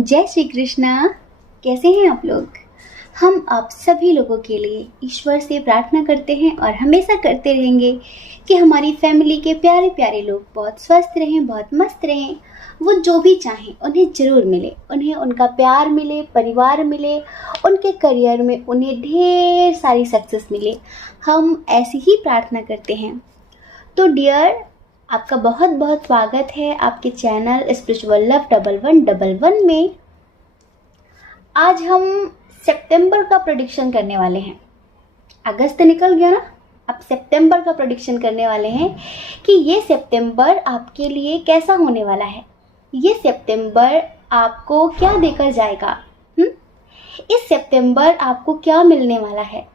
जय श्री कृष्णा। कैसे हैं आप लोग? हम आप सभी लोगों के लिए ईश्वर से प्रार्थना करते हैं और हमेशा करते रहेंगे कि हमारी फैमिली के प्यारे प्यारे लोग बहुत स्वस्थ रहें, बहुत मस्त रहें। वो जो भी चाहें उन्हें ज़रूर मिले, उन्हें उनका प्यार मिले, परिवार मिले, उनके करियर में उन्हें ढेर सारी सक्सेस मिले। हम ऐसी ही प्रार्थना करते हैं। तो डियर, आपका बहुत बहुत स्वागत है आपके चैनल स्पिरिचुअल लव 1111 में। आज हम सितंबर का प्रेडिक्शन करने वाले हैं। अगस्त निकल गया ना, अब सितंबर का प्रेडिक्शन करने वाले हैं कि ये सितंबर आपके लिए कैसा होने वाला है। ये सितंबर आपको क्या देकर जाएगा? इस सितंबर आपको क्या मिलने वाला है?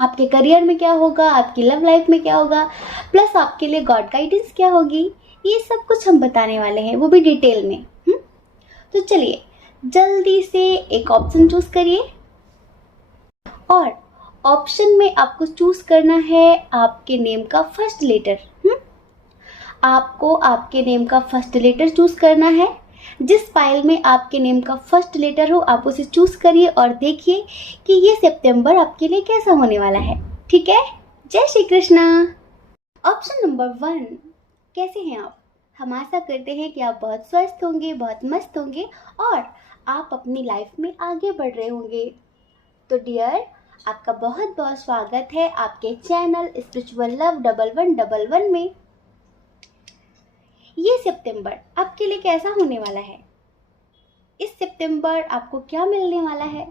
आपके करियर में क्या होगा, आपकी लव लाइफ में क्या होगा, प्लस आपके लिए गॉड गाइडेंस क्या होगी, ये सब कुछ हम बताने वाले हैं, वो भी डिटेल में। तो चलिए जल्दी से एक ऑप्शन चूज करिए और ऑप्शन में आपको चूज करना है आपके नेम का फर्स्ट लेटर। आपको आपके नेम का फर्स्ट लेटर चूज करना है। जिस फाइल में आपके नेम का फर्स्ट लेटर हो आप उसे चूज करिए और देखिए कि ये सितंबर आपके लिए कैसा होने वाला है। ठीक है? जय श्री कृष्णा। ऑप्शन नंबर 1, कैसे हैं आप? हम आशा करते हैं कि आप बहुत स्वस्थ होंगे, बहुत मस्त होंगे और आप अपनी लाइफ में आगे बढ़ रहे होंगे। तो डियर, आपका बहुत बहुत स्वागत है आपके चैनल स्पिरिचुअल लव 1111 में। ये सितंबर आपके लिए कैसा होने वाला है? इस सितंबर आपको क्या मिलने वाला है?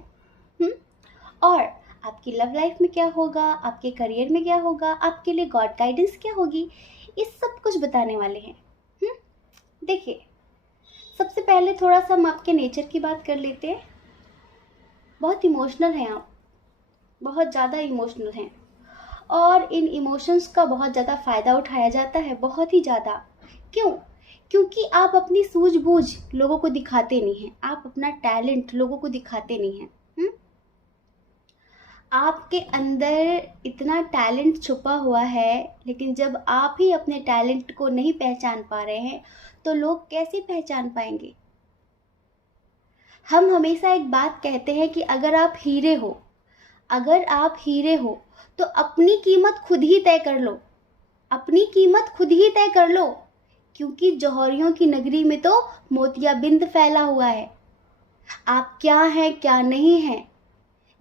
और आपकी लव लाइफ में क्या होगा, आपके करियर में क्या होगा, आपके लिए गॉड गाइडेंस क्या होगी, ये सब कुछ बताने वाले हैं। देखिए, सबसे पहले थोड़ा सा हम आपके नेचर की बात कर लेते हैं। बहुत इमोशनल हैं आप, बहुत ज़्यादा इमोशनल हैं और इन इमोशंस का बहुत ज़्यादा फ़ायदा उठाया जाता है, बहुत ही ज़्यादा। क्यों? क्योंकि आप अपनी सूझबूझ लोगों को दिखाते नहीं हैं, आप अपना टैलेंट लोगों को दिखाते नहीं हैं। आपके अंदर इतना टैलेंट छुपा हुआ है, लेकिन जब आप ही अपने टैलेंट को नहीं पहचान पा रहे हैं तो लोग कैसे पहचान पाएंगे? हम हमेशा एक बात कहते हैं कि अगर आप हीरे हो तो अपनी कीमत खुद ही तय कर लो, अपनी कीमत खुद ही तय कर लो, क्योंकि जौहरियों की नगरी में तो मोतियाबिंद फैला हुआ है। आप क्या हैं क्या नहीं हैं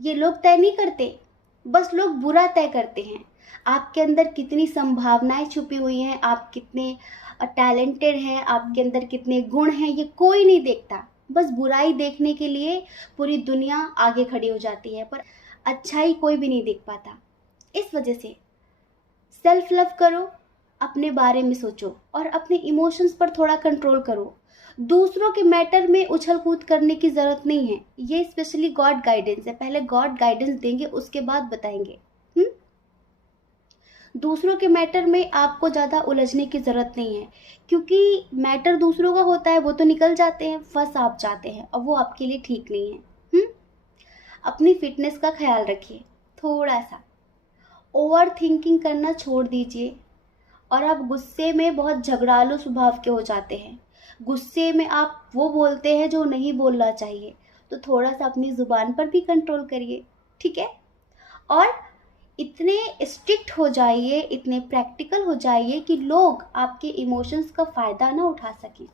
ये लोग तय नहीं करते, बस लोग बुरा तय करते हैं। आपके अंदर कितनी संभावनाएं छुपी हुई हैं, आप कितने टैलेंटेड हैं, आपके अंदर कितने गुण हैं, ये कोई नहीं देखता। बस बुराई देखने के लिए पूरी दुनिया आगे खड़ी हो जाती है, पर अच्छाई कोई भी नहीं देख पाता। इस वजह से सेल्फ लव करो, अपने बारे में सोचो और अपने इमोशंस पर थोड़ा कंट्रोल करो। दूसरों के मैटर में उछल कूद करने की ज़रूरत नहीं है। ये स्पेशली गॉड गाइडेंस है, पहले गॉड गाइडेंस देंगे उसके बाद बताएंगे। दूसरों के मैटर में आपको ज़्यादा उलझने की ज़रूरत नहीं है, क्योंकि मैटर दूसरों का होता है, वो तो निकल जाते हैं, फंस आप जाते हैं और वो आपके लिए ठीक नहीं है। अपनी फिटनेस का ख्याल रखिए, थोड़ा सा ओवर थिंकिंग करना छोड़ दीजिए। और आप गुस्से में बहुत झगड़ालू स्वभाव के हो जाते हैं, गुस्से में आप वो बोलते हैं जो नहीं बोलना चाहिए, तो थोड़ा सा अपनी ज़ुबान पर भी कंट्रोल करिए। ठीक है? और इतने स्ट्रिक्ट हो जाइए, इतने प्रैक्टिकल हो जाइए कि लोग आपके इमोशंस का फ़ायदा ना उठा सकें।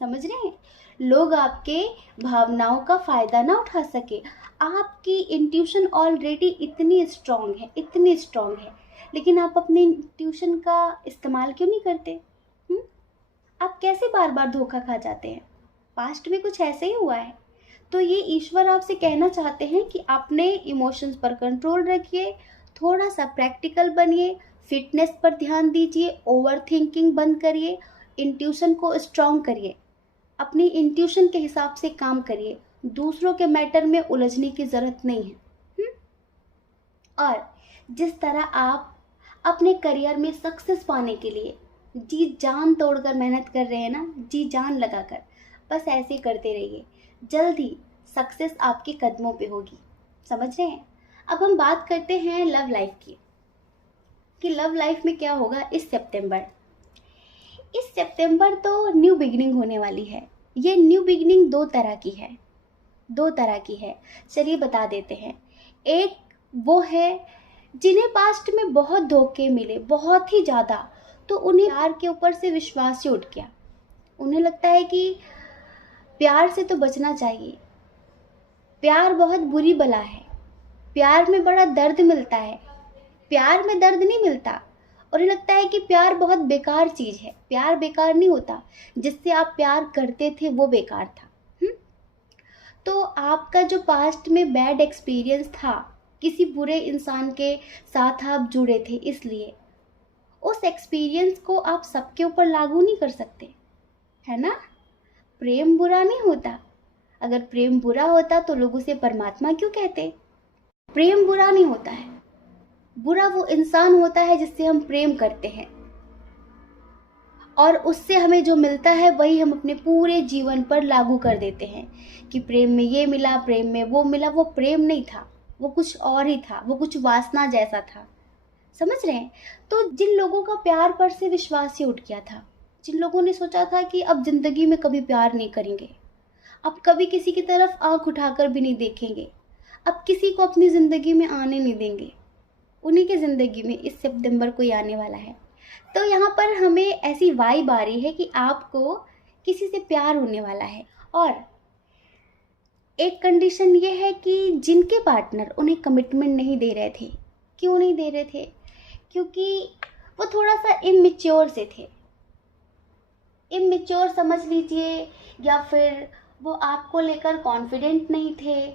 समझ रहे हैं? लोग आपके भावनाओं का फ़ायदा ना उठा सके। आपकी इंट्यूशन ऑलरेडी इतनी स्ट्रांग है, इतनी स्ट्रांग है, लेकिन आप अपने इंट्यूशन का इस्तेमाल क्यों नहीं करते? आप कैसे बार बार धोखा खा जाते हैं? पास्ट में कुछ ऐसे ही हुआ है। तो ये ईश्वर आपसे कहना चाहते हैं कि अपने इमोशंस पर कंट्रोल रखिए, थोड़ा सा प्रैक्टिकल बनिए, फिटनेस पर ध्यान दीजिए, ओवर थिंकिंग बंद करिए, इंट्यूशन को स्ट्रांग करिए, अपनी इंट्यूशन के हिसाब से काम करिए। दूसरों के मैटर में उलझने की ज़रूरत नहीं है। और जिस तरह आप अपने करियर में सक्सेस पाने के लिए जी जान तोड़कर मेहनत कर रहे हैं ना, जी जान लगाकर, बस ऐसे करते रहिए, जल्दी सक्सेस आपके कदमों पे होगी। समझ रहे हैं? अब हम बात करते हैं लव लाइफ की, कि लव लाइफ में क्या होगा इस सितंबर। इस सितंबर तो न्यू बिगिनिंग होने वाली है। ये न्यू बिगिनिंग दो तरह की है, दो तरह की है। चलिए बता देते हैं। एक वो है जिन्हें पास्ट में बहुत धोखे मिले, बहुत ही ज़्यादा, तो उन्हें प्यार के ऊपर से विश्वास ही उठ गया। उन्हें लगता है कि प्यार से तो बचना चाहिए, प्यार बहुत बुरी बला है, प्यार में बड़ा दर्द मिलता है, प्यार में दर्द नहीं मिलता। और उन्हें लगता है कि प्यार बहुत बेकार चीज़ है। प्यार बेकार नहीं होता, जिससे आप प्यार करते थे वो बेकार था। तो आपका जो पास्ट में बैड एक्सपीरियंस था, किसी बुरे इंसान के साथ आप जुड़े थे, इसलिए उस एक्सपीरियंस को आप सबके ऊपर लागू नहीं कर सकते, है ना। प्रेम बुरा नहीं होता। अगर प्रेम बुरा होता तो लोग उसे परमात्मा क्यों कहते। प्रेम बुरा नहीं होता है, बुरा वो इंसान होता है जिससे हम प्रेम करते हैं, और उससे हमें जो मिलता है वही हम अपने पूरे जीवन पर लागू कर देते हैं कि प्रेम में ये मिला, प्रेम में वो मिला। वो प्रेम नहीं था, वो कुछ और ही था, वो कुछ वासना जैसा था। समझ रहे हैं। तो जिन लोगों का प्यार पर से विश्वास ही उठ गया था, जिन लोगों ने सोचा था कि अब जिंदगी में कभी प्यार नहीं करेंगे, अब कभी किसी की तरफ आंख उठाकर भी नहीं देखेंगे, अब किसी को अपनी ज़िंदगी में आने नहीं देंगे, उन्हीं की ज़िंदगी में इस सितंबर को ही आने वाला है। तो यहाँ पर हमें ऐसी वाइब आ रही है कि आपको किसी से प्यार होने वाला है। और एक कंडीशन ये है कि जिनके पार्टनर उन्हें कमिटमेंट नहीं दे रहे थे। क्यों नहीं दे रहे थे? क्योंकि वो थोड़ा सा इमेच्योर से थे। इमेच्योर समझ लीजिए, या फिर वो आपको लेकर कॉन्फिडेंट नहीं थे,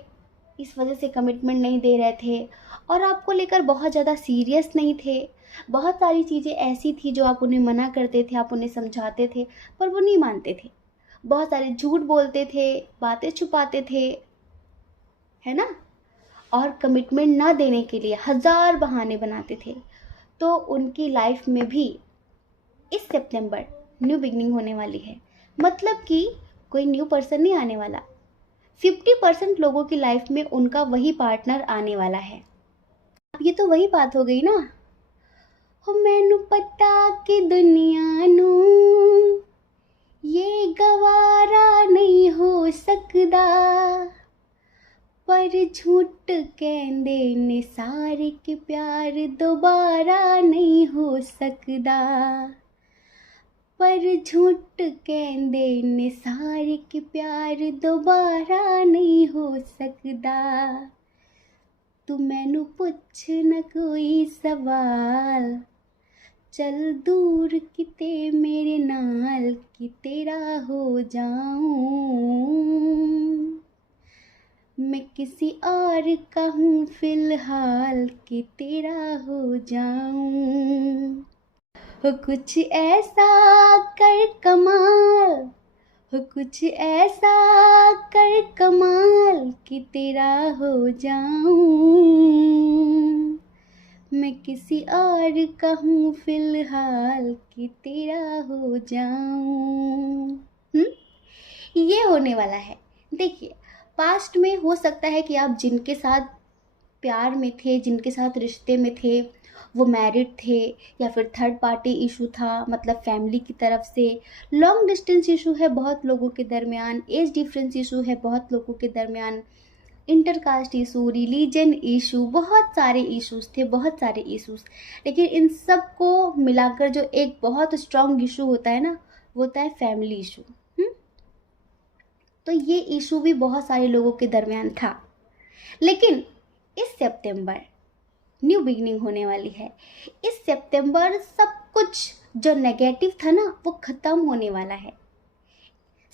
इस वजह से कमिटमेंट नहीं दे रहे थे। और आपको लेकर बहुत ज़्यादा सीरियस नहीं थे। बहुत सारी चीज़ें ऐसी थी जो आप उन्हें मना करते थे, आप उन्हें समझाते थे, पर वो नहीं मानते थे। बहुत सारे झूठ बोलते थे, बातें छुपाते थे, है ना। और कमिटमेंट ना देने के लिए हज़ार बहाने बनाते थे। तो उनकी लाइफ में भी इस सितंबर न्यू बिगनिंग होने वाली है। मतलब कि कोई न्यू पर्सन नहीं आने वाला। 50% लोगों की लाइफ में उनका वही पार्टनर आने वाला है। अब ये तो वही बात हो गई ना, हो मैनू पता कि दुनिया नू ये गवारा नहीं हो सकदा, पर झूठ कहंदे ने सारे के प्यार दोबारा नहीं हो सकदा, पर झूठ कहंदे ने सारे के प्यार दोबारा नहीं हो सकदा। तू मैनू पुछ न कोई सवाल, चल दूर किते मेरे नाल कि तेरा हो जाऊं। मैं किसी और का हूँ फिलहाल कि तेरा हो जाऊं। हो कुछ ऐसा कर कमाल, हो कुछ ऐसा कर कमाल कि तेरा हो जाऊं। मैं किसी और का हूँ फिलहाल कि तेरा हो जाऊं। ये होने वाला है। देखिए, पास्ट में हो सकता है कि आप जिनके साथ प्यार में थे, जिनके साथ रिश्ते में थे, वो मैरिड थे, या फिर थर्ड पार्टी इशू था, मतलब फैमिली की तरफ से। लॉन्ग डिस्टेंस इशू है बहुत लोगों के दरमियान, एज डिफरेंस इशू है बहुत लोगों के दरमियान, इंटरकास्ट इशू, रिलीजन इशू, बहुत सारे इश्यूज थे, बहुत सारे इश्यूज। लेकिन इन सब को मिलाकर जो एक बहुत स्ट्रॉन्ग इशू होता है ना, वो होता है फैमिली इशू। तो ये इशू भी बहुत सारे लोगों के दरमियान था। लेकिन इस सितंबर न्यू बिगिनिंग होने वाली है। इस सितंबर सब कुछ जो नेगेटिव था ना, वो खत्म होने वाला है।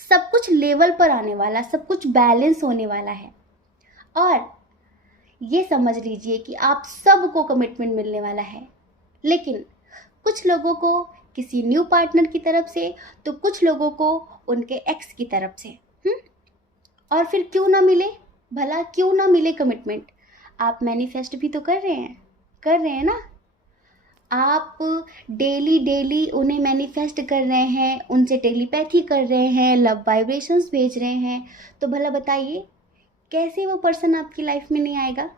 सब कुछ लेवल पर आने वाला, सब कुछ बैलेंस होने वाला है। और ये समझ लीजिए कि आप सबको कमिटमेंट मिलने वाला है। लेकिन कुछ लोगों को किसी न्यू पार्टनर की तरफ से, तो कुछ लोगों को उनके एक्स की तरफ से। और फिर क्यों ना मिले, भला क्यों ना मिले कमिटमेंट? आप मैनिफेस्ट भी तो कर रहे हैं ना। आप डेली डेली उन्हें मैनिफेस्ट कर रहे हैं, उनसे टेलीपैथी कर रहे हैं, लव वाइब्रेशंस भेज रहे हैं। तो भला बताइए, कैसे वो पर्सन आपकी लाइफ में नहीं आएगा?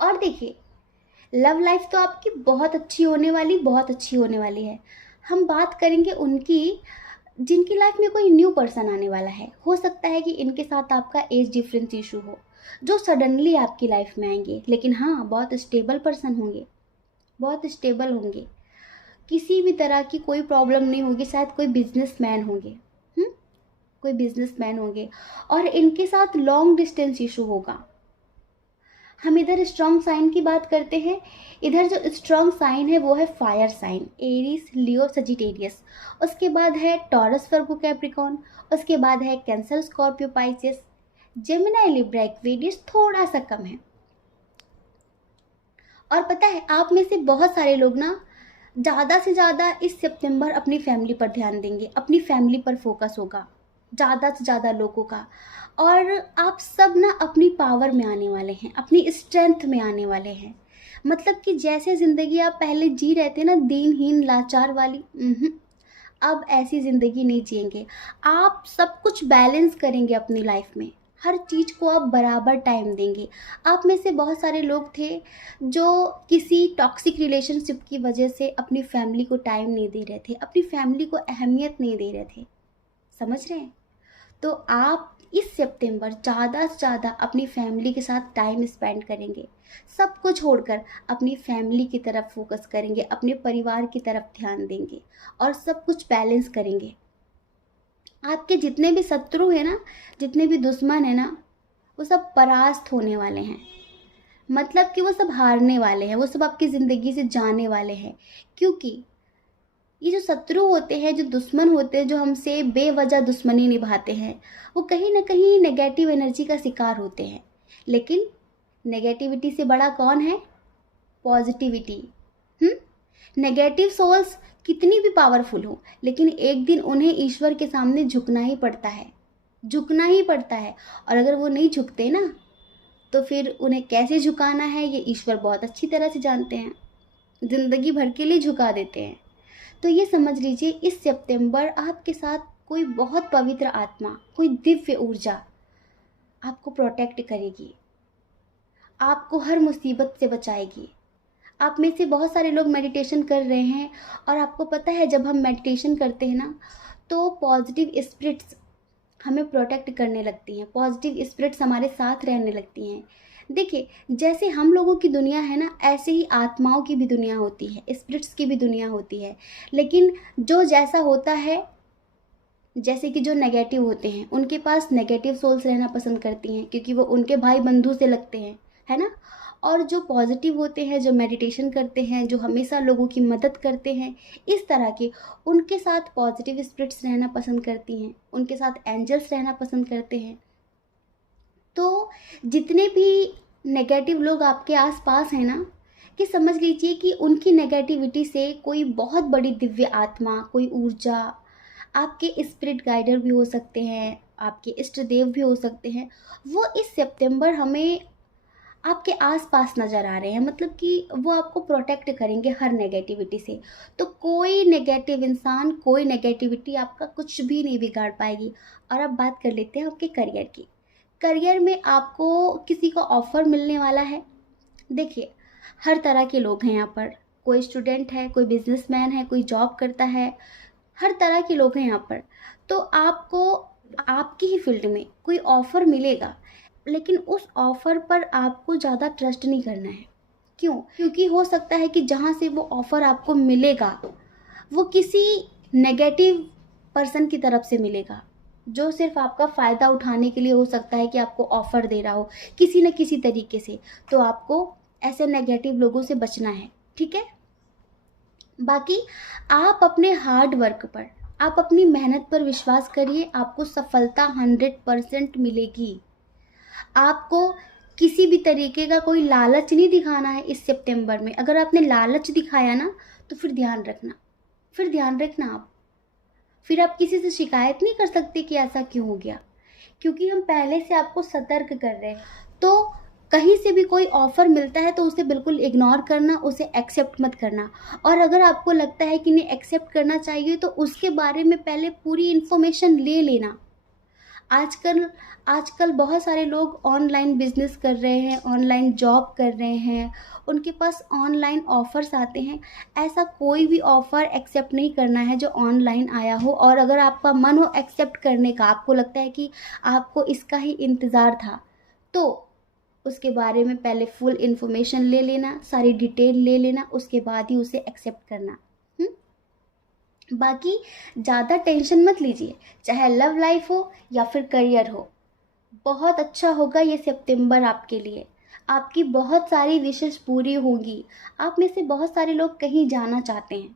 और देखिए, लव लाइफ तो आपकी बहुत अच्छी होने वाली, बहुत अच्छी होने वाली है। हम बात करेंगे उनकी जिनकी लाइफ में कोई न्यू पर्सन आने वाला है। हो सकता है कि इनके साथ आपका एज डिफरेंस इशू हो, जो सडनली आपकी लाइफ में आएंगे, लेकिन हाँ बहुत स्टेबल पर्सन होंगे, बहुत स्टेबल होंगे, किसी भी तरह की कोई प्रॉब्लम नहीं होगी। शायद कोई बिजनेसमैन होंगे, कोई बिजनेसमैन होंगे, और इनके साथ लॉन्ग डिस्टेंस इशू होगा। हम इधर स्ट्रॉन्ग साइन की बात करते हैं। इधर जो स्ट्रॉन्ग साइन है वो है फायर साइन, एरीज, लियो, सजिटेरियस। उसके बाद है टॉरस, वर्गो, कैप्रिकॉर्न। उसके बाद है cancer, Scorpio, Pisces. Gemini, Libra, Aquarius थोड़ा सा कम है। और पता है आप में से बहुत सारे लोग ना ज़्यादा से ज़्यादा इस सितंबर अपनी फैमिली पर ध्यान देंगे, अपनी फैमिली पर फोकस होगा ज़्यादा से ज़्यादा लोगों का। और आप सब ना अपनी पावर में आने वाले हैं, अपनी स्ट्रेंथ में आने वाले हैं। मतलब कि जैसे ज़िंदगी आप पहले जी रहे थे ना, दीनहीन लाचार वाली, अब ऐसी ज़िंदगी नहीं जिएंगे। आप सब कुछ बैलेंस करेंगे अपनी लाइफ में, हर चीज़ को आप बराबर टाइम देंगे। आप में से बहुत सारे लोग थे जो किसी टॉक्सिक रिलेशनशिप की वजह से अपनी फैमिली को टाइम नहीं दे रहे थे, अपनी फैमिली को अहमियत नहीं दे रहे थे, समझ रहे हैं? तो आप इस सितंबर ज़्यादा से ज़्यादा अपनी फैमिली के साथ टाइम स्पेंड करेंगे, सब कुछ छोड़कर अपनी फैमिली की तरफ फोकस करेंगे, अपने परिवार की तरफ ध्यान देंगे और सब कुछ बैलेंस करेंगे। आपके जितने भी शत्रु हैं ना, जितने भी दुश्मन हैं ना, वो सब परास्त होने वाले हैं। मतलब कि वो सब हारने वाले हैं, वो सब आपकी ज़िंदगी से जाने वाले हैं। क्योंकि ये जो शत्रु होते हैं, जो दुश्मन होते हैं, जो हमसे बेवजह दुश्मनी निभाते हैं, वो कहीं ना कहीं नेगेटिव एनर्जी का शिकार होते हैं। लेकिन नेगेटिविटी से बड़ा कौन है? पॉजिटिविटी। नेगेटिव सोल्स कितनी भी पावरफुल हो, लेकिन एक दिन उन्हें ईश्वर के सामने झुकना ही पड़ता है, झुकना ही पड़ता है। और अगर वो नहीं झुकते ना, तो फिर उन्हें कैसे झुकाना है ये ईश्वर बहुत अच्छी तरह से जानते हैं, जिंदगी भर के लिए झुका देते हैं। तो ये समझ लीजिए, इस सितंबर आपके साथ कोई बहुत पवित्र आत्मा, कोई दिव्य ऊर्जा आपको प्रोटेक्ट करेगी, आपको हर मुसीबत से बचाएगी। आप में से बहुत सारे लोग मेडिटेशन कर रहे हैं, और आपको पता है जब हम मेडिटेशन करते हैं ना, तो पॉजिटिव स्पिरिट्स हमें प्रोटेक्ट करने लगती हैं, पॉजिटिव स्पिरिट्स हमारे साथ रहने लगती हैं। देखिए, जैसे हम लोगों की दुनिया है ना, ऐसे ही आत्माओं की भी दुनिया होती है, स्पिरिट्स की भी दुनिया होती है। लेकिन जो जैसा होता है, जैसे कि जो नेगेटिव होते हैं उनके पास नेगेटिव सोल्स रहना पसंद करती हैं, क्योंकि वो उनके भाई बंधु से लगते हैं, है ना। और जो पॉजिटिव होते हैं, जो मेडिटेशन करते हैं, जो हमेशा लोगों की मदद करते हैं, इस तरह के, उनके साथ पॉजिटिव स्पिरिट्स रहना पसंद करती हैं, उनके साथ एंजल्स रहना पसंद करते हैं। तो जितने भी नेगेटिव लोग आपके आसपास हैं ना, कि समझ लीजिए कि उनकी नेगेटिविटी से कोई बहुत बड़ी दिव्य आत्मा, कोई ऊर्जा, आपके स्पिरिट गाइडर भी हो सकते हैं, आपके इष्ट देव भी हो सकते हैं, वो इस सितंबर हमें आपके आसपास नज़र आ रहे हैं। मतलब कि वो आपको प्रोटेक्ट करेंगे हर नेगेटिविटी से। तो कोई नेगेटिव इंसान, कोई नेगेटिविटी आपका कुछ भी नहीं बिगाड़ पाएगी। और अब बात कर लेते हैं आपके करियर की। करियर में आपको किसी का ऑफ़र मिलने वाला है। देखिए, हर तरह के लोग हैं यहाँ पर, कोई स्टूडेंट है, कोई बिजनेसमैन है, कोई जॉब करता है, हर तरह के लोग हैं यहाँ पर। तो आपको आपकी ही फील्ड में कोई ऑफ़र मिलेगा, लेकिन उस ऑफ़र पर आपको ज़्यादा ट्रस्ट नहीं करना है। क्यों? क्योंकि हो सकता है कि जहाँ से वो ऑफ़र आपको मिलेगा वो किसी नेगेटिव पर्सन की तरफ से मिलेगा, जो सिर्फ आपका फ़ायदा उठाने के लिए हो सकता है कि आपको ऑफ़र दे रहा हो किसी न किसी तरीके से। तो आपको ऐसे नेगेटिव लोगों से बचना है, ठीक है। बाकी आप अपने हार्ड वर्क पर, आप अपनी मेहनत पर विश्वास करिए, आपको सफलता 100% मिलेगी। आपको किसी भी तरीके का कोई लालच नहीं दिखाना है इस सितंबर में। अगर आपने लालच दिखाया ना, तो फिर ध्यान रखना, फिर ध्यान रखना आप, फिर आप किसी से शिकायत नहीं कर सकते कि ऐसा क्यों हो गया, क्योंकि हम पहले से आपको सतर्क कर रहे हैं। तो कहीं से भी कोई ऑफ़र मिलता है तो उसे बिल्कुल इग्नोर करना, उसे एक्सेप्ट मत करना। और अगर आपको लगता है कि नहीं एक्सेप्ट करना चाहिए, तो उसके बारे में पहले पूरी इन्फॉर्मेशन ले लेना। आजकल आजकल बहुत सारे लोग ऑनलाइन बिजनेस कर रहे हैं, ऑनलाइन जॉब कर रहे हैं, उनके पास ऑनलाइन ऑफर्स आते हैं। ऐसा कोई भी ऑफर एक्सेप्ट नहीं करना है जो ऑनलाइन आया हो, और अगर आपका मन हो एक्सेप्ट करने का, आपको लगता है कि आपको इसका ही इंतज़ार था, तो उसके बारे में पहले फुल इन्फॉर्मेशन ले लेना, सारी डिटेल ले लेना, उसके बाद ही उसे एक्सेप्ट करना। बाकी ज़्यादा टेंशन मत लीजिए, चाहे लव लाइफ हो या फिर करियर हो। बहुत अच्छा होगा ये सितंबर आपके लिए। आपकी बहुत सारी विशेष पूरी होंगी। आप में से बहुत सारे लोग कहीं जाना चाहते हैं,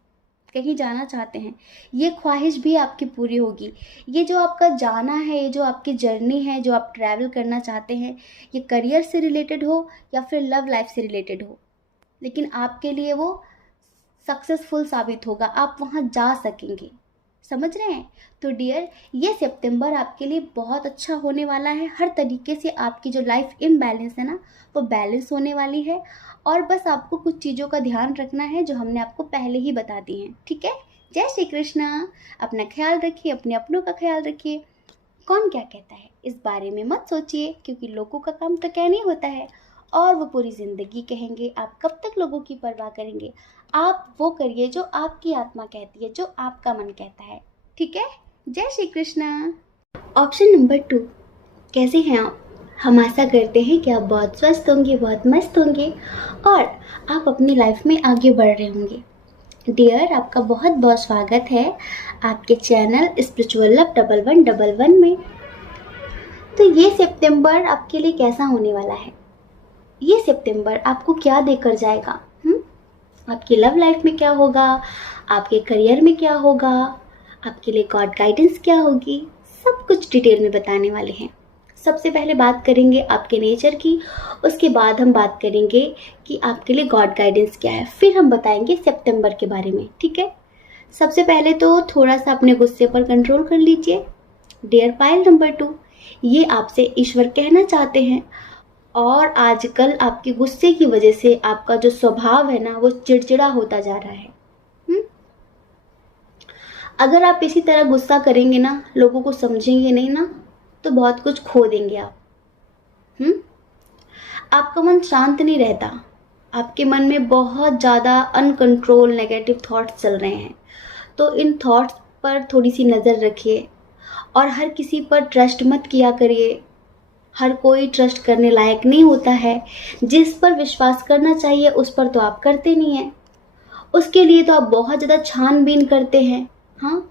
कहीं जाना चाहते हैं, ये ख्वाहिश भी आपकी पूरी होगी। ये जो आपका जाना है, ये जो आपकी जर्नी है, जो आप ट्रैवल करना चाहते हैं, ये करियर से रिलेटेड हो या फिर लव लाइफ से रिलेटेड हो, लेकिन आपके लिए वो सक्सेसफुल साबित होगा, आप वहाँ जा सकेंगे। समझ रहे हैं? तो डियर, ये सितंबर आपके लिए बहुत अच्छा होने वाला है। हर तरीके से आपकी जो लाइफ इम्बैलेंस है ना, वो बैलेंस होने वाली है। और बस आपको कुछ चीज़ों का ध्यान रखना है जो हमने आपको पहले ही बता दी हैं, ठीक है? जय श्री कृष्णा। अपना ख्याल रखिए, अपने अपनों का ख्याल रखिए। कौन क्या कहता है इस बारे में मत सोचिए, क्योंकि लोगों का काम तो कहना ही होता है, और वो पूरी ज़िंदगी कहेंगे। आप कब तक लोगों की परवाह करेंगे? आप वो करिए जो आपकी आत्मा कहती है, जो आपका मन कहता है, ठीक है? जय श्री कृष्णा। ऑप्शन नंबर 2, कैसे हैं आप? हम आशा करते हैं कि आप बहुत स्वस्थ होंगे, बहुत मस्त होंगे, और आप अपनी लाइफ में आगे बढ़ रहे होंगे। डियर, आपका बहुत बहुत स्वागत है आपके चैनल स्पिरिचुअल लव 1111 में। तो ये सितंबर आपके लिए कैसा होने वाला है? ये सितंबर आपको क्या देकर जाएगा? आपकी लव लाइफ में क्या होगा, आपके करियर में क्या होगा, आपके लिए गॉड गाइडेंस क्या होगी, सब कुछ डिटेल में बताने वाले हैं। सबसे पहले बात करेंगे आपके नेचर की, उसके बाद हम बात करेंगे कि आपके लिए गॉड गाइडेंस क्या है, फिर हम बताएंगे सितंबर के बारे में, ठीक है? सबसे पहले तो थोड़ा सा अपने गुस्से पर कंट्रोल कर लीजिए। डियर पाइल नंबर 2, ये आपसे ईश्वर कहना चाहते हैं, और आजकल आपके गुस्से की वजह से आपका जो स्वभाव है ना, वो चिड़चिड़ा होता जा रहा है। अगर आप इसी तरह गुस्सा करेंगे ना, लोगों को समझेंगे नहीं ना, तो बहुत कुछ खो देंगे आप। आपका मन शांत नहीं रहता, आपके मन में बहुत ज़्यादा अनकंट्रोल नेगेटिव थॉट्स चल रहे हैं। तो इन थॉट्स पर थोड़ी सी नज़र रखिए, और हर किसी पर ट्रस्ट मत किया करिए। हर कोई ट्रस्ट करने लायक नहीं होता है। जिस पर विश्वास करना चाहिए उस पर तो आप करते नहीं हैं। उसके लिए तो आप बहुत ज़्यादा छानबीन करते हैं। हाँ,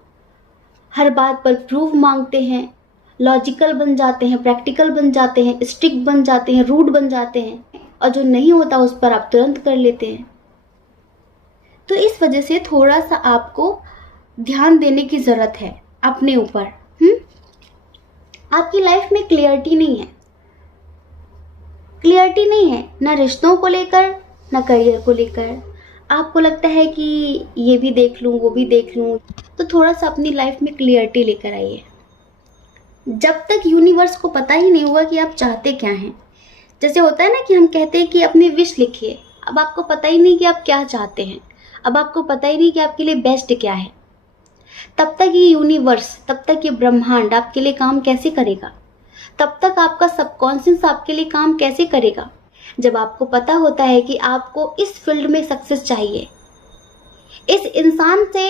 हर बात पर प्रूफ मांगते हैं, लॉजिकल बन जाते हैं, प्रैक्टिकल बन जाते हैं, स्ट्रिक्ट बन जाते हैं, रूड बन जाते हैं, और जो नहीं होता उस पर आप तुरंत कर लेते हैं। तो इस वजह से थोड़ा सा आपको ध्यान देने की ज़रूरत है अपने ऊपर। आपकी लाइफ में क्लियरिटी नहीं है, क्लियरिटी नहीं है, ना रिश्तों को लेकर ना करियर को लेकर। आपको लगता है कि ये भी देख लूँ, वो भी देख लूँ। तो थोड़ा सा अपनी लाइफ में क्लियरिटी लेकर आइए। जब तक यूनिवर्स को पता ही नहीं होगा कि आप चाहते क्या हैं, जैसे होता है ना कि हम कहते हैं कि अपनी विश लिखिए, अब आपको पता ही नहीं कि आप क्या चाहते हैं, अब आपको पता ही नहीं कि आपके लिए बेस्ट क्या है, तब तक ये यूनिवर्स, तब तक ये ब्रह्मांड आपके लिए काम कैसे करेगा? तब तक आपका सबकॉन्शियस आपके लिए काम कैसे करेगा? जब आपको पता होता है कि आपको इस फील्ड में सक्सेस चाहिए, इस इंसान से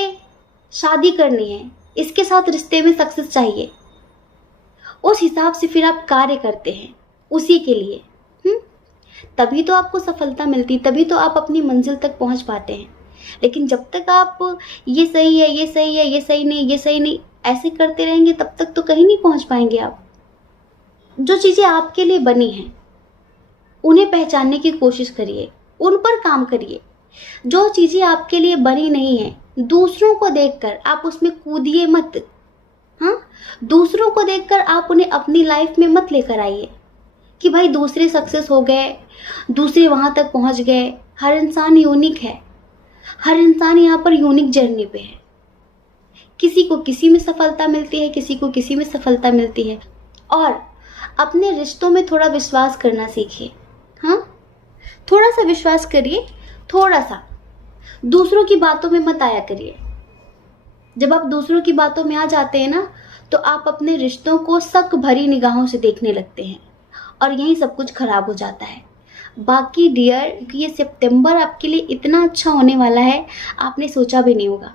शादी करनी है, इसके साथ रिश्ते में सक्सेस चाहिए, उस हिसाब से फिर आप कार्य करते हैं उसी के लिए। तभी तो आपको सफलता मिलती, तभी तो आप अपनी मंजिल तक पहुंच पाते हैं। लेकिन जब तक आप ये सही है, ये सही है, ये सही नहीं, ये सही नहीं ऐसे करते रहेंगे, तब तक तो कहीं नहीं पहुंच पाएंगे आप। जो चीज़ें आपके लिए बनी हैं उन्हें पहचानने की कोशिश करिए, उन पर काम करिए। जो चीज़ें आपके लिए बनी नहीं है, दूसरों को देखकर आप उसमें कूदिए मत। हाँ, दूसरों को देखकर आप उन्हें अपनी लाइफ में मत लेकर आइए कि भाई दूसरे सक्सेस हो गए, दूसरे वहाँ तक पहुँच गए। हर इंसान यूनिक है, हर इंसान यहाँ पर यूनिक जर्नी पे है। किसी को किसी में सफलता मिलती है, किसी को किसी में सफलता मिलती है। और अपने रिश्तों में थोड़ा विश्वास करना सीखिए। हाँ, थोड़ा सा विश्वास करिए, थोड़ा सा। दूसरों की बातों में मत आया करिए। जब आप दूसरों की बातों में आ जाते हैं ना, तो आप अपने रिश्तों को शक भरी निगाहों से देखने लगते हैं और यहीं सब कुछ खराब हो जाता है। बाकी डियर, ये सितंबर आपके लिए इतना अच्छा होने वाला है, आपने सोचा भी नहीं होगा।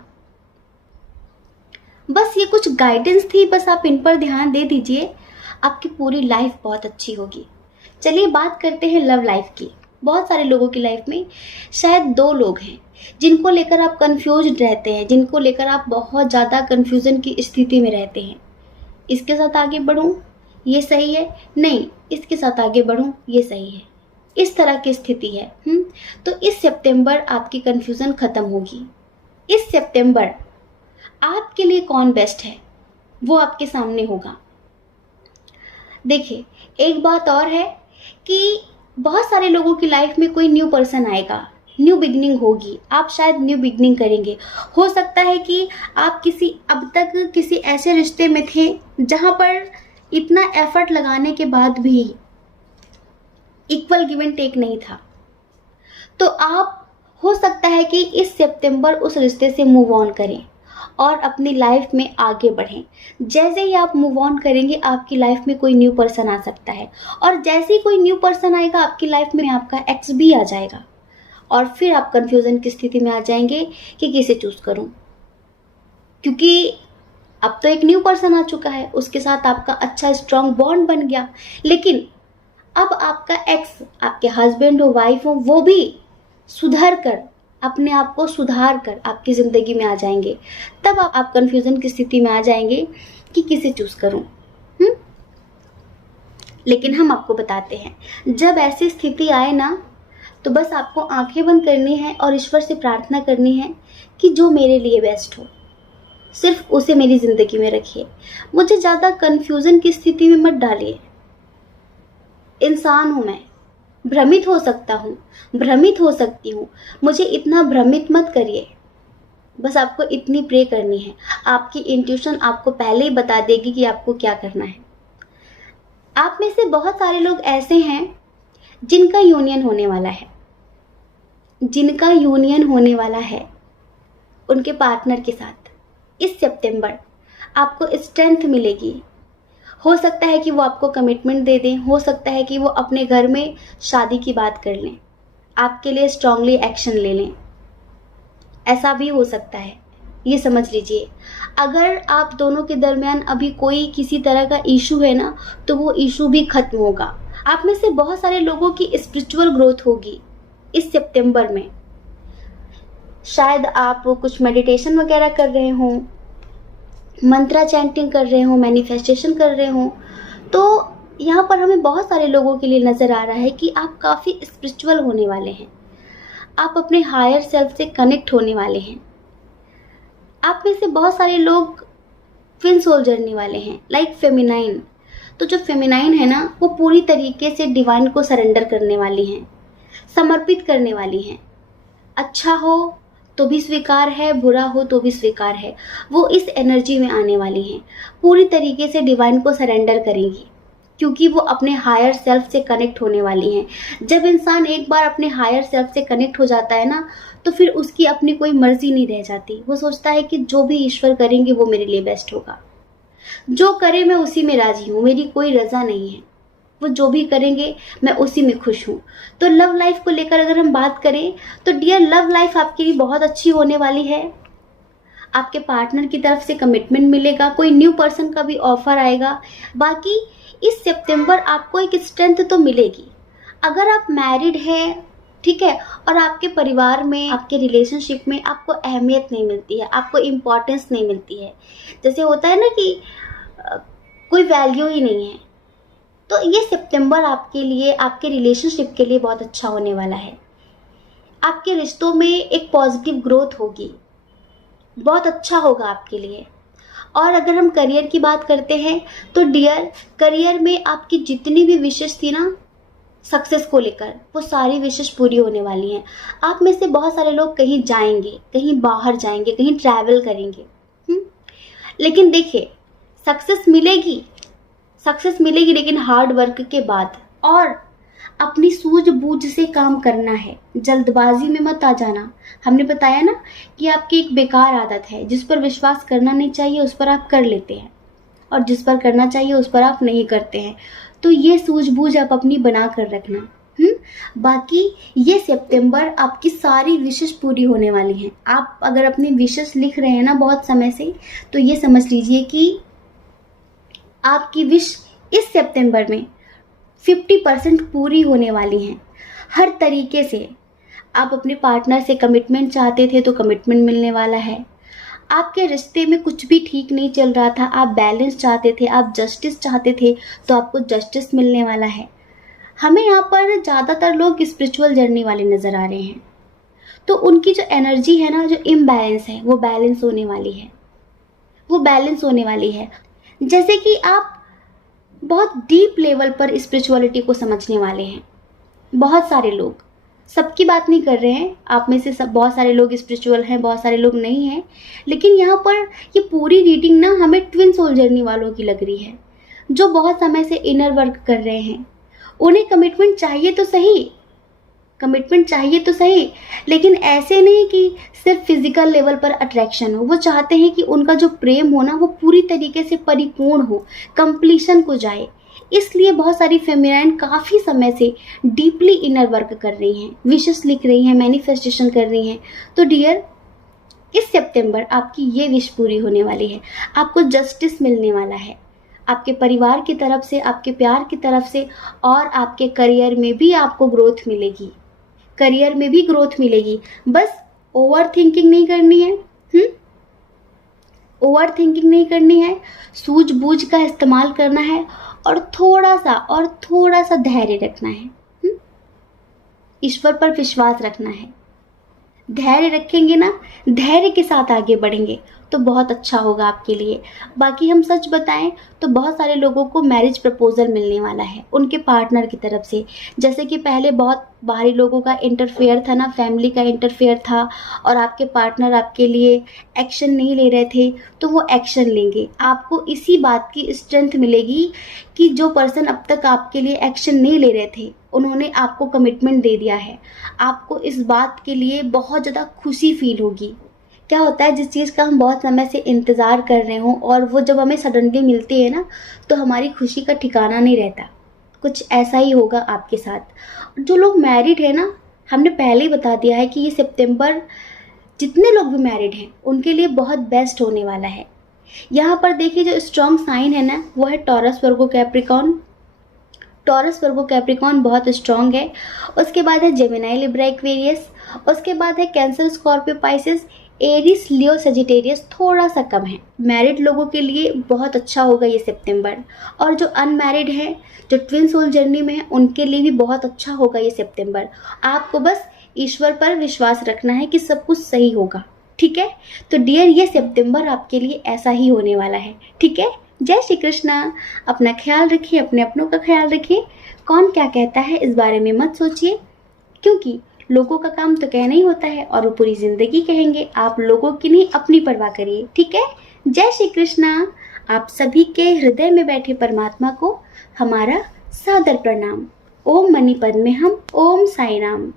बस ये कुछ गाइडेंस थी, बस आप इन पर ध्यान दे दीजिए, आपकी पूरी लाइफ बहुत अच्छी होगी। चलिए बात करते हैं लव लाइफ की। बहुत सारे लोगों की लाइफ में शायद 2 लोग हैं जिनको लेकर आप कंफ्यूज रहते हैं, जिनको लेकर आप बहुत ज़्यादा कंफ्यूजन की स्थिति में रहते हैं। इसके साथ आगे बढ़ूं, ये सही है, नहीं इसके साथ आगे बढ़ूं, ये सही है, इस तरह की स्थिति है। तो इस सितंबर आपकी कंफ्यूजन खत्म होगी। इस सितंबर आपके लिए कौन बेस्ट है वो आपके सामने होगा। देखिए, एक बात और है कि बहुत सारे लोगों की लाइफ में कोई न्यू पर्सन आएगा, न्यू बिगनिंग होगी, आप शायद न्यू बिगनिंग करेंगे। हो सकता है कि आप अब तक किसी ऐसे रिश्ते में थे जहां पर इतना एफर्ट लगाने के बाद भी इक्वल गिव एंड टेक नहीं था। तो आप, हो सकता है कि इस सितंबर उस रिश्ते से मूव ऑन करें और अपनी लाइफ में आगे बढ़ें। जैसे ही आप मूव ऑन करेंगे, आपकी लाइफ में कोई न्यू पर्सन आ सकता है, और जैसे ही कोई न्यू पर्सन आएगा आपकी लाइफ में, आपका एक्स भी आ जाएगा, और फिर आप कंफ्यूजन की स्थिति में आ जाएंगे कि किसे चूज करूं, क्योंकि अब तो एक न्यू पर्सन आ चुका है, उसके साथ आपका अच्छा स्ट्रांग बॉन्ड बन गया। लेकिन अब आपका एक्स, आपके हस्बैंड हो, वाइफ हो, वो भी सुधर कर, अपने आप को सुधार कर आपकी ज़िंदगी में आ जाएंगे। तब आप कंफ्यूजन की स्थिति में आ जाएंगे कि किसे चूज करूं। लेकिन हम आपको बताते हैं, जब ऐसी स्थिति आए ना, तो बस आपको आंखें बंद करनी है और ईश्वर से प्रार्थना करनी है कि जो मेरे लिए बेस्ट हो, सिर्फ उसे मेरी ज़िंदगी में रखिए। मुझे ज़्यादा कंफ्यूजन की स्थिति में मत डालिए। इंसान हूं मैं, भ्रमित हो सकता हूँ, भ्रमित हो सकती हूँ, मुझे इतना भ्रमित मत करिए। बस आपको इतनी प्रे करनी है, आपकी इंट्यूशन आपको पहले ही बता देगी कि आपको क्या करना है। आप में से बहुत सारे लोग ऐसे हैं जिनका यूनियन होने वाला है, जिनका यूनियन होने वाला है उनके पार्टनर के साथ। इस सितंबर आपको स्ट्रेंथ मिलेगी। हो सकता है कि वो आपको कमिटमेंट दे दें, हो सकता है कि वो अपने घर में शादी की बात कर लें, आपके लिए स्ट्रांगली एक्शन ले लें, ऐसा भी हो सकता है, ये समझ लीजिए। अगर आप दोनों के दरमियान अभी कोई किसी तरह का इशू है ना, तो वो इशू भी खत्म होगा। आप में से बहुत सारे लोगों की स्पिरिचुअल ग्रोथ होगी इस सितंबर में। शायद आप कुछ मेडिटेशन वगैरह कर रहे हों, मंत्रा चैंटिंग कर रहे हो, मैनिफेस्टेशन कर रहे हो, तो यहाँ पर हमें बहुत सारे लोगों के लिए नज़र आ रहा है कि आप काफ़ी स्पिरिचुअल होने वाले हैं, आप अपने हायर सेल्फ से कनेक्ट होने वाले हैं। आप में से बहुत सारे लोग ट्विन सोल जर्नी वाले हैं, लाइक फेमिनाइन। तो जो फेमिनाइन है ना, वो पूरी तरीके से डिवाइन को सरेंडर करने वाली हैं, समर्पित करने वाली हैं। अच्छा हो तो भी स्वीकार है, बुरा हो तो भी स्वीकार है। वो इस एनर्जी में आने वाली हैं, पूरी तरीके से डिवाइन को सरेंडर करेंगी, क्योंकि वो अपने हायर सेल्फ से कनेक्ट होने वाली हैं। जब इंसान एक बार अपने हायर सेल्फ से कनेक्ट हो जाता है ना, तो फिर उसकी अपनी कोई मर्जी नहीं रह जाती। वो सोचता है कि जो भी ईश्वर करेंगे वो मेरे लिए बेस्ट होगा, जो करे मैं उसी में राजी हूँ, मेरी कोई रजा नहीं है, वो जो भी करेंगे मैं उसी में खुश हूँ। तो लव लाइफ को लेकर अगर हम बात करें तो डियर, लव लाइफ आपके लिए बहुत अच्छी होने वाली है। आपके पार्टनर की तरफ से कमिटमेंट मिलेगा, कोई न्यू पर्सन का भी ऑफर आएगा। बाकी इस सितंबर आपको एक स्ट्रेंथ तो मिलेगी। अगर आप मैरिड हैं, ठीक है, और आपके परिवार में, आपके रिलेशनशिप में आपको अहमियत नहीं मिलती है, आपको इम्पोर्टेंस नहीं मिलती है, जैसे होता है ना कि कोई वैल्यू ही नहीं है, तो ये सितंबर आपके लिए, आपके रिलेशनशिप के लिए बहुत अच्छा होने वाला है। आपके रिश्तों में एक पॉजिटिव ग्रोथ होगी, बहुत अच्छा होगा आपके लिए। और अगर हम करियर की बात करते हैं तो डियर, करियर में आपकी जितनी भी विशेष थी ना सक्सेस को लेकर, वो सारी विशेष पूरी होने वाली हैं। आप में से बहुत सारे लोग कहीं जाएंगे, कहीं बाहर जाएंगे, कहीं ट्रैवल करेंगे। लेकिन देखिए, सक्सेस मिलेगी लेकिन हार्ड वर्क के बाद, और अपनी सूझबूझ से काम करना है, जल्दबाजी में मत आ जाना। हमने बताया ना कि आपकी एक बेकार आदत है जिस पर विश्वास करना नहीं चाहिए, उस पर आप कर लेते हैं। और जिस पर करना चाहिए उस पर आप नहीं करते हैं। तो ये सूझबूझ आप अपनी बना कर रखना। बाकी ये सितंबर आपकी सारी विशेष पूरी होने वाली हैं। आप अगर अपनी विशेष लिख रहे हैं ना बहुत समय से, तो ये समझ लीजिए कि आपकी विश इस सितंबर में 50% पूरी होने वाली हैं। हर तरीके से आप अपने पार्टनर से कमिटमेंट चाहते थे तो कमिटमेंट मिलने वाला है। आपके रिश्ते में कुछ भी ठीक नहीं चल रहा था, आप बैलेंस चाहते थे, आप जस्टिस चाहते थे, तो आपको जस्टिस मिलने वाला है। हमें यहाँ पर ज़्यादातर लोग स्पिरिचुअल जर्नी वाले नज़र आ रहे हैं, तो उनकी जो एनर्जी है ना, जो इम्बैलेंस है, वो बैलेंस होने वाली है, वो बैलेंस होने वाली है। जैसे कि आप बहुत डीप लेवल पर स्पिरिचुअलिटी को समझने वाले हैं। बहुत सारे लोग, सबकी बात नहीं कर रहे हैं, आप में से सब बहुत सारे लोग स्पिरिचुअल हैं, बहुत सारे लोग नहीं हैं, लेकिन यहाँ पर ये पूरी रीडिंग ना हमें ट्विन सोल जर्नी वालों की लग रही है, जो बहुत समय से इनर वर्क कर रहे हैं। उन्हें कमिटमेंट चाहिए तो सही, कमिटमेंट चाहिए तो सही, लेकिन ऐसे नहीं कि सिर्फ फिजिकल लेवल पर अट्रैक्शन हो। वो चाहते हैं कि उनका जो प्रेम हो ना, वो पूरी तरीके से परिपूर्ण हो, कंप्लीशन को जाए। इसलिए बहुत सारी फेमिनाइन काफ़ी समय से डीपली इनर वर्क कर रही हैं, विशेस लिख रही हैं, मैनिफेस्टेशन कर रही हैं। तो डियर, इस सितंबर आपकी ये विश पूरी होने वाली है। आपको जस्टिस मिलने वाला है, आपके परिवार की तरफ से, आपके प्यार की तरफ से, और आपके करियर में भी आपको ग्रोथ मिलेगी, करियर में भी ग्रोथ मिलेगी। बस ओवर थिंकिंग नहीं करनी है, ओवर थिंकिंग नहीं करनी है, सूझबूझ का इस्तेमाल करना है, और थोड़ा सा धैर्य रखना है। ईश्वर पर विश्वास रखना है। धैर्य रखेंगे ना, धैर्य के साथ आगे बढ़ेंगे तो बहुत अच्छा होगा आपके लिए। बाकी हम सच बताएं तो बहुत सारे लोगों को मैरिज प्रपोजल मिलने वाला है उनके पार्टनर की तरफ से। जैसे कि पहले बहुत बाहरी लोगों का इंटरफेयर था ना, फैमिली का इंटरफेयर था, और आपके पार्टनर आपके लिए एक्शन नहीं ले रहे थे, तो वो एक्शन लेंगे। आपको इसी बात की स्ट्रेंथ मिलेगी कि जो पर्सन अब तक आपके लिए एक्शन नहीं ले रहे थे, उन्होंने आपको कमिटमेंट दे दिया है। आपको इस बात के लिए बहुत ज़्यादा खुशी फील होगी। क्या होता है, जिस चीज़ का हम बहुत समय से इंतज़ार कर रहे हों और वो जब हमें सडनली मिलती है ना, तो हमारी खुशी का ठिकाना नहीं रहता। कुछ ऐसा ही होगा आपके साथ। जो लोग मैरिड है ना, हमने पहले ही बता दिया है कि ये सितंबर जितने लोग भी मैरिड हैं उनके लिए बहुत बेस्ट होने वाला है। यहाँ पर देखिए, जो स्ट्रॉन्ग साइन है ना, वो है टॉरस, वर्गो, कैप्रिकॉर्न। टॉरस, वर्गो, कैप्रिकॉर्न बहुत स्ट्रॉन्ग है। उसके बाद है जेमिनाई, लिब्रा, एक्वेरियस। उसके बाद है कैंसर, स्कॉर्पियो, पाइसेस, एरिस, लियो, सजिटेरियस थोड़ा सा कम है। मैरिड लोगों के लिए बहुत अच्छा होगा ये सितंबर, और जो अनमैरिड हैं, जो ट्विन सोल जर्नी में है, उनके लिए भी बहुत अच्छा होगा ये सितंबर। आपको बस ईश्वर पर विश्वास रखना है कि सब कुछ सही होगा, ठीक है। तो डियर, ये सितंबर आपके लिए ऐसा ही होने वाला है, ठीक है। जय श्री कृष्णा। अपना ख्याल रखिए, अपने अपनों का ख्याल रखिए। कौन क्या कहता है इस बारे में मत सोचिए, क्योंकि लोगों का काम तो कहना ही होता है और वो पूरी जिंदगी कहेंगे। आप लोगों की नहीं, अपनी परवाह करिए, ठीक है। जय श्री कृष्णा। आप सभी के हृदय में बैठे परमात्मा को हमारा सादर प्रणाम। ओम मणि पद्मे हम, ओम साई राम।